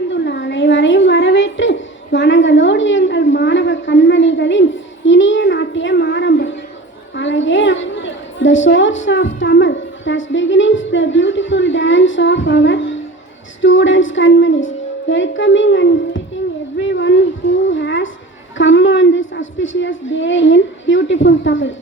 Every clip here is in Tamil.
தந்துள்ள அனைவரையும் வரவேற்று வணங்களோடு எங்கள் மாணவ கண்மணிகளின் இனிய நாட்டியம் ஆரம்பம். அழகே the source of Tamil, thus beginnings the beautiful dance of our students Kanmanis, welcoming and greeting everyone who has come on this auspicious day in beautiful Tamil.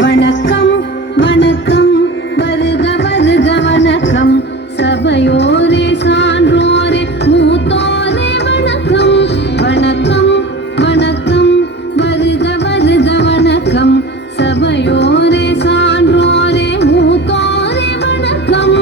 வணக்கம் வணக்கம் வருக வருக வணக்கம் சபையோரே சான்றோரே மூத்தோரே வணக்கம் வணக்கம் வணக்கம் வருக வருக வணக்கம் சபையோரே சான்றோரே மூத்தோரே வணக்கம்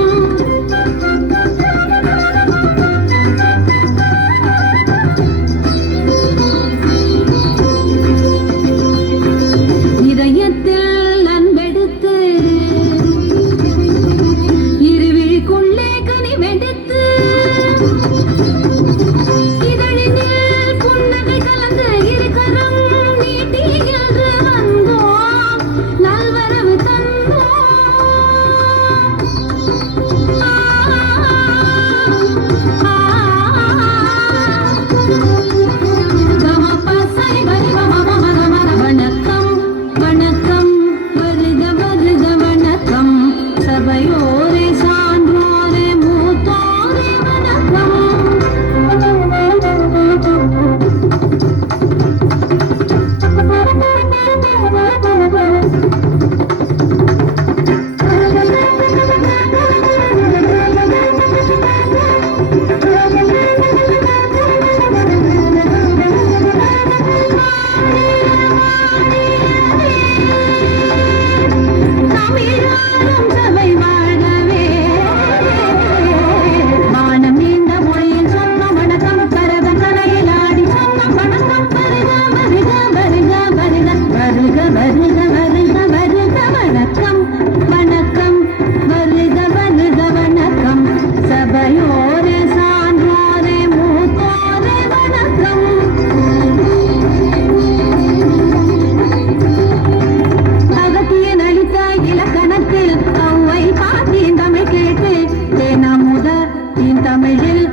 தமிழில்